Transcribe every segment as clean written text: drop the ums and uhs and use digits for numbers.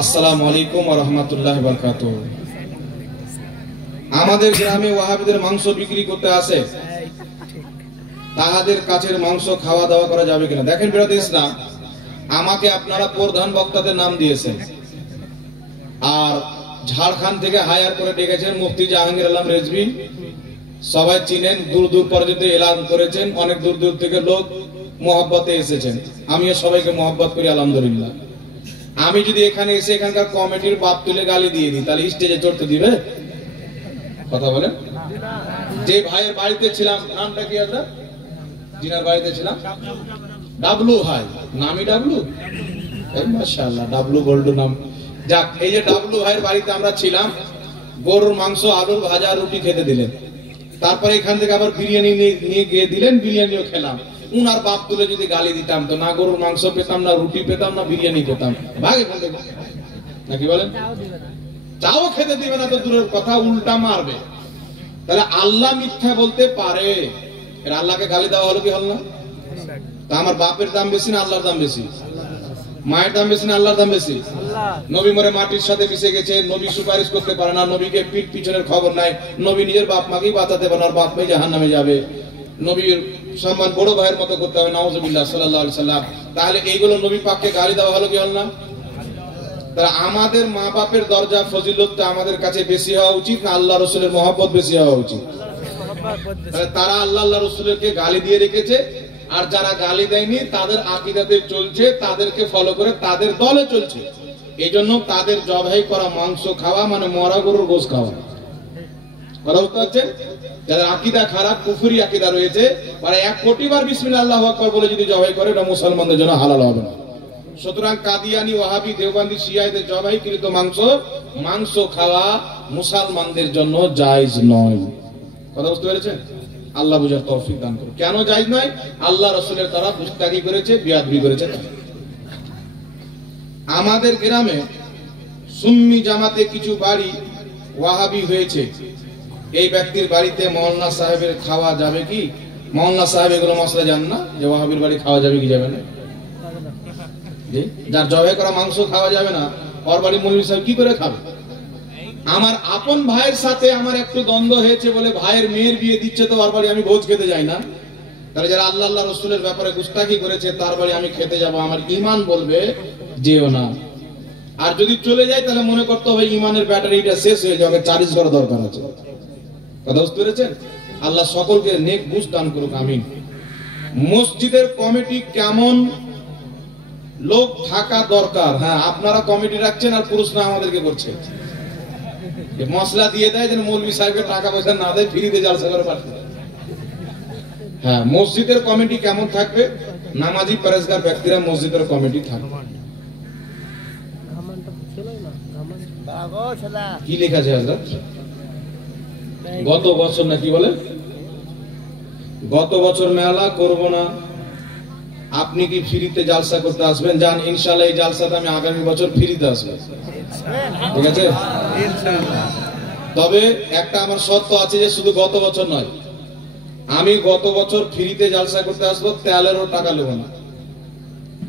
আসসালামু আলাইকুম ওয়া রাহমাতুল্লাহি ওয়া বারাকাতুহু। আমাদের গ্রামে ওয়াহাবিদের মাংস বিক্রি করতে আসে, তাহাদের কাছের মাংস খাওয়া দাওয়া করা যাবে কিনা? দেখেন বিরোধী ইসলাম, আমাকে আপনারা প্রধান বক্তাদের নাম দিয়েছেন, আর ঝাড়খণ্ড থেকে হায়ার করে ডেকেছেন মুফতি জাহাঙ্গীর আলম রেজভী, সবাই চিনেন, দূর দূর পর্যন্ত এলান করেছেন, অনেক দূর দূর থেকে লোক মোহাব্বতে এসেছেন, আমিও সবাইকে মোহাব্বত করি আলহামদুলিল্লাহ। আমি যদি এখানে এসে এখানকার কমিটির বাপ তুলে গালি দিয়ে দিই, তাহলে স্টেজে চড়তে দিবে? কথা বলেন। যে ভাইয়ের বাড়িতে ছিলাম, নামটা কি আপনার? জিনার বাড়িতে ছিলাম, ডাবলু ভাই, নামই ডাবলু, মাশাআল্লাহ, ডাবলু গোল্ডু নাম। যাক, এই যে ডাবলু ভাইয়ের বাড়িতে আমরা ছিলাম, গরুর মাংস, আলুর ভাজা, রুটি খেতে দিলেন, তারপরে এখান থেকে আবার বিরিয়ানি নিয়ে গিয়ে দিলেন, বিরিয়ানিও খেলাম। উনার বাপ তুলে যদি গালি দিতাম, তো না গরুর মাংস পেতাম, না রুটি পেতাম, না বিরিয়ানি পেতাম, ভাগ এখান থেকে, নাকি বলেন? চাও খেতে দিবে না তো দূরের কথা, উল্টা মারবে। তাহলে আল্লাহ মিথ্যা বলতে পারে, এর আল্লাহকে গালি দেওয়া হলো কি হল না? তা আমার বাপের দাম বেশি না আল্লাহর দাম বেশি? মায়ের দাম বেশি না আল্লাহর দাম বেশি? নবী মরে মাটির সাথে মিশে গেছে, নবী সুপারিশ করতে পারে না, নবীকে পিঠ পিছনের খবর নাই, নবী নিজের বাপ মাকেই বাঁচাতে পারে না, বাপ মাই জাহান্নামে যাবে, নবীর সম্মান বড় ভাইয়ের মতো করতে হবে, নাউজুবিল্লাহ সাল্লাল্লাহু আলাইহি সাল্লাম। তাহলে এইগুলো নবী পাককে গালি দেওয়া হলো কি হল না? তারা আমাদের মা বাপের দরজা ফজিলতটা আমাদের কাছে বেশি হওয়া উচিত না আল্লাহ রসুলের মহব্বত বেশি হওয়া উচিত? তারা আল্লাহ রসুলকে গালি দিয়ে রেখেছে, আর যারা গালি দেয়নি তাদের আকীদাতে চলছে, তাদেরকে ফলো করে তাদের দলে চলছে। এই জন্য তাদের জবাই করা মাংস খাওয়া মানে মরা গরুর গোশত খাওয়া। কথা বুঝতে পারছেন? যাদের আকীদা খারাপ, কুফরি আকীদা রয়েছে, তারা 1 কোটি বার বিসমিল্লাহ আল্লাহু আকবার বলে যদি জবাই করে, এটা মুসলমানদের জন্য হালাল হবে না। সুতরাং কাদিয়ানি, ওয়াহাবি, দেওবন্দি, শিয়াদের জবাইকৃত মাংস খাওয়া মুসলমানদের জন্য জায়েজ নয়। কথা বুঝতে পেরেছেন? আল্লাহ বুঝার তৌফিক দান করুন। কেন জায়েজ নয়? আল্লাহ রাসূলের তারা গুস্তাখি করেছে, বিয়াদবি করেছে। আমাদের গ্রামে সুন্নি জামাতে কিছু বাড়ি ওয়াহাবি হয়েছে, এই ব্যক্তির বাড়িতে মওলানা সাহেবের খাওয়া যাবে কি? মওলানা সাহেব এগুলো মশলা জান না যে ওয়াহাবির বাড়ি খাওয়া যাবে কি যাবে না? যার জবাই করা মাংস খাওয়া যাবে না, ওর বাড়ি মৌলভী সাহেব কি করে খাবে? আমার আপন ভাইয়ের সাথে আমার একটু দ্বন্দ্ব হয়েছে বলে ভাইয়ের মেয়ের বিয়ে দিচ্ছে, তো ওর বাড়ি আমি ভোজ খেতে যাই না? তাহলে যারা আল্লাহ রসুলের ব্যাপারে গুস্তাখি করেছে, তার বাড়ি আমি খেতে যাব, আমার ঈমান বলবে যেও না। আর যদি চলে যায়, তাহলে মনে করতে হবে ঈমানের ব্যাটারিটা শেষ হয়ে যাবে, চার্জ করা দরকার আছে। কথা বুঝতে পেরেছেন? আল্লাহ সকলকে নেক বুঝ দান করুক, আমিন। মসজিদের কমিটি কেমন লোক থাকা দরকার? হ্যাঁ, আপনারা কমিটি রাখছেন আর পুরুষ না আমাদেরকে করছে, মশলা দিয়ে দেয় যেন মৌলভী সাহেবকে টাকা পয়সা না দেয়, ফ্রিতে জালসা করে পাঠায়। হ্যাঁ, মসজিদের কমিটি কেমন থাকবে? নামাজি পরেজগার ব্যক্তিরা মসজিদের কমিটি থাকবে। কি লেখা আছে হযরত? গত বছর না কি বলে, গত বছর মেলা করব না, আপনি কি ফ্রিতে জালসা করতে আসবেন? যান, ইনশাআল্লাহ এই জালসাতে আমি আগামী বছর ফ্রিতে আসবো, ঠিক আছে? তবে একটা আমার শর্ত আছে যে শুধু গত বছর নয়, আমি গত বছর ফ্রিতে জালসা করতে আসবো, তেলেরও টাকা নেব না,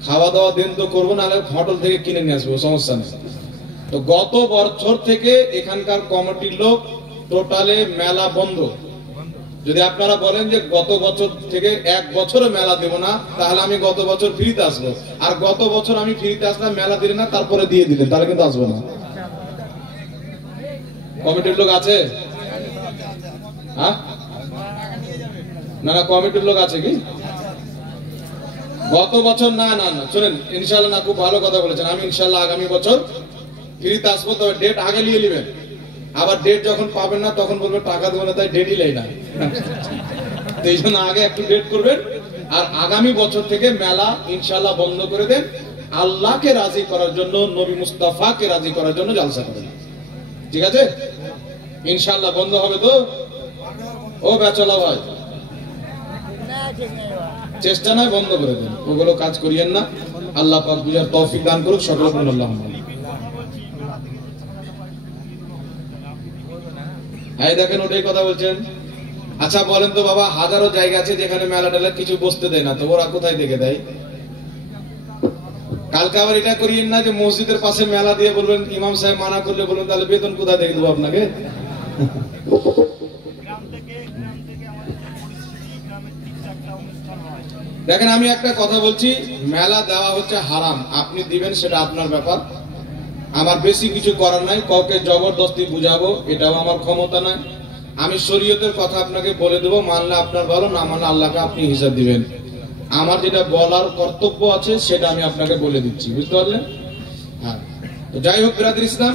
খাওয়া দাওয়া দেন তো করবো, না হোটেল থেকে কিনে নিয়ে আসবো, সমস্যা নেই। তো গত বছর থেকে এখানকার কমিটির লোক টোটালে মেলা বন্ধ। যদি আপনারা বলেন যে গত বছর থেকে 1 বছরও মেলা দেব না, তাহলে আমি গত বছর ফ্রিতে আসবো। আর গত বছর আমি ফ্রিতে আসলাম, মেলা দিলেন না, তারপরে দিয়ে দিলেন, তাহলে কিন্তু আসবো না। কমিটির লোক আছে? হ্যাঁ, না কমিটির লোক আছে কি? গত বছর না না না শুনেন, ইনশাআল্লাহ না, খুব ভালো কথা বলেছেন। আমি ইনশাআল্লাহ আগামী বছর ফ্রিতে আসবো, তবে ডেট আগে নিয়ে নেবেন। আবার ডেট যখন পাবেন না তখন বলবেন টাকা দেবো না, তাই ডেটই লাই না। এই জন্য আগে একটু ডেট করবেন। আর আগামী বছর থেকে মেলা ইনশাআল্লাহ বন্ধ করে দেন, আল্লাহকে রাজি করার জন্য, নবী মুস্তাফাকে রাজি করার জন্য জালসা করেন, ঠিক আছে? ইনশাআল্লাহ বন্ধ হবে তো? ও বেচলা ভাই, চেষ্টা নয়, বন্ধ করে দেন, ওগুলো কাজ করিয়েন না। আল্লাহ পাক বুঝার তৌফিক দান করুক সকলকে। আল্লাহ এই দেখেন, ওটাই কথা বলছেন। আচ্ছা বলেন তো বাবা, হাজারো জায়গা আছে যেখানে মেলা টেলা কিছু বসতে দেয় না, তো ওরা কোথায় থেকে দেয়? কালকে আবার এটা করিয়েন না যে মসজিদের পাশে মেলা দিয়ে বলবেন ইমাম সাহেব মানা করলে বলবেন তাহলে বেতন কোথা থেকে দেবো আপনাকে। দেখেন আমি একটা কথা বলছি, মেলা দেওয়া হচ্ছে হারাম, আপনি দিবেন সেটা আপনার ব্যাপার, আমার বেশি কিছু করার নাই। কাউকে জবরদস্তি বুঝাবো এটাও আমার ক্ষমতা নাই। আমি শরীয়তের কথা আপনাকে বলে দেবো, মানলে আপনার ভালো, না মানলে আল্লাহকে আপনি হিসাব দিবেন। আমার যেটা বলার কর্তব্য আছে সেটা আমি আপনাকে বলে দিচ্ছি, বুঝতে পারলেন? হ্যাঁ, যাই হোক বিরাদর ইসলাম,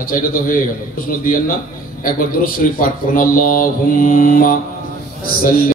আচ্ছা এটা তো হয়ে গেল, প্রশ্ন দিয়েন না, একবার দুরূদ শরীফ পাঠ করুন। আল্লাহুম্মা সাল্লি